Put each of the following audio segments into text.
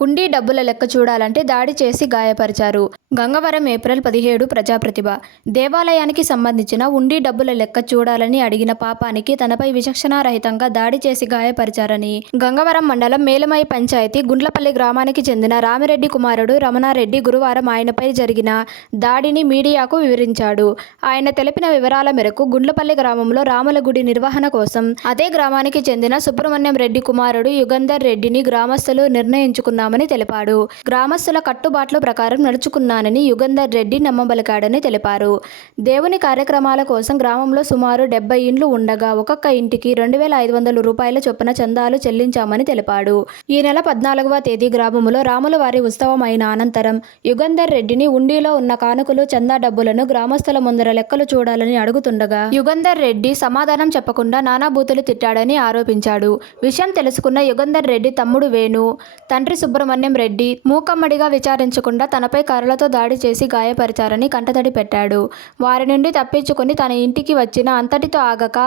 హుండీ డబ్బుల లెక్క చూడాలంటే దాడి చేసి గాయపరిచారు. గంగవరం ఏప్రిల్ పదిహేడు ప్రజాప్రతిభ. దేవాలయానికి సంబంధించిన హుండీ డబ్బుల లెక్క చూడాలని అడిగిన పాపానికి తనపై విచక్షణారహితంగా దాడి చేసి గాయపరిచారని గంగవరం మండలం మేలమై పంచాయతీ గుండ్లపల్లి గ్రామానికి చెందిన రామిరెడ్డి కుమారుడు రమణారెడ్డి గురువారం ఆయనపై జరిగిన దాడిని మీడియాకు వివరించాడు. ఆయన తెలిపిన వివరాల మేరకు గుండ్లపల్లి గ్రామంలో రాముల గుడి నిర్వహణ కోసం అదే గ్రామానికి చెందిన సుబ్రహ్మణ్యం రెడ్డి కుమారుడు యుగంధర్ రెడ్డిని గ్రామస్తులు నిర్ణయించుకున్నామని తెలిపాడు. గ్రామస్తుల కట్టుబాట్ల ప్రకారం నడుచుకున్నానని యుగంధర్ రెడ్డి నమ్మబలికాడని తెలిపారు. దేవుని కార్యక్రమాల కోసం గ్రామంలో సుమారు డెబ్బై ఇండ్లు ఉండగా ఒక్కొక్క ఇంటికి రెండు వేల ఐదు వందల రూపాయల చొప్పున చందాలు చెల్లించామని తెలిపాడు. ఈ నెల పద్నాలుగవ తేదీ గ్రామంలో రాముల వారి ఉత్సవం అయిన అనంతరం యుగంధర్ రెడ్డిని ఉండిలో ఉన్న కానుకలు చందా డబ్బులను గ్రామస్తుల ముందర లెక్కలు చూడాలని అడుగుతుండగా యుగంధర్ రెడ్డి సమాధానం చెప్పకుండా నానాబూతులు తిట్టాడని ఆరోపించాడు. విషయం తెలుసుకున్న యుగంధర్ రెడ్డి తమ్ముడు వేణు తండ్రి సుబ్రహ్మణ్యం రెడ్డి మూకమ్మడిగా విచారించకుండా తనపై కర్రలతో దాడి చేసి గాయపరిచారని కంటతడి పెట్టాడు. వారి నుండి తప్పించుకుని తన ఇంటికి వచ్చిన అంతటితో ఆగక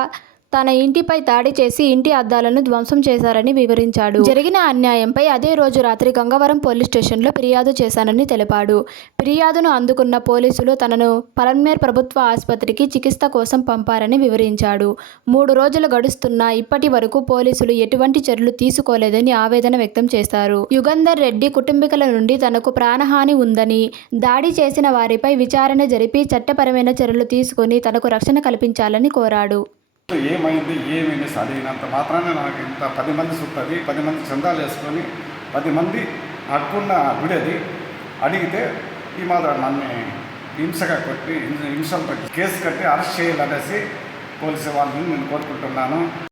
తన ఇంటిపై దాడి చేసి ఇంటి అద్దాలను ధ్వంసం చేశారని వివరించాడు. జరిగిన అన్యాయంపై అదే రోజు రాత్రి గంగవరం పోలీస్ స్టేషన్లో ఫిర్యాదు చేశానని తెలిపాడు. ఫిర్యాదును అందుకున్న పోలీసులు తనను పలన్మేర్ ప్రభుత్వ ఆసుపత్రికి చికిత్స కోసం పంపారని వివరించాడు. మూడు రోజులు గడుస్తున్నా ఇప్పటి వరకు పోలీసులు ఎటువంటి చర్యలు తీసుకోలేదని ఆవేదన వ్యక్తం చేశారు. యుగంధర్ రెడ్డి కుటుంబీకుల నుండి తనకు ప్రాణహాని ఉందని దాడి చేసిన వారిపై విచారణ జరిపి చట్టపరమైన చర్యలు తీసుకొని తనకు రక్షణ కల్పించాలని కోరాడు. ఏమైంది ఏమైంది అడిగినంత మాత్రాన నాకు ఇంత పది మంది చుట్టది పది మంది చందాలు వేసుకొని పది మంది అడుకున్న విడది అడిగితే ఈ మాత్రం నన్ను హింసగా కొట్టి హింసలు పెట్టి కేసు కట్టి అరెస్ట్ చేయాలనేసి పోలీసు వాళ్ళని నేను కోరుకుంటున్నాను.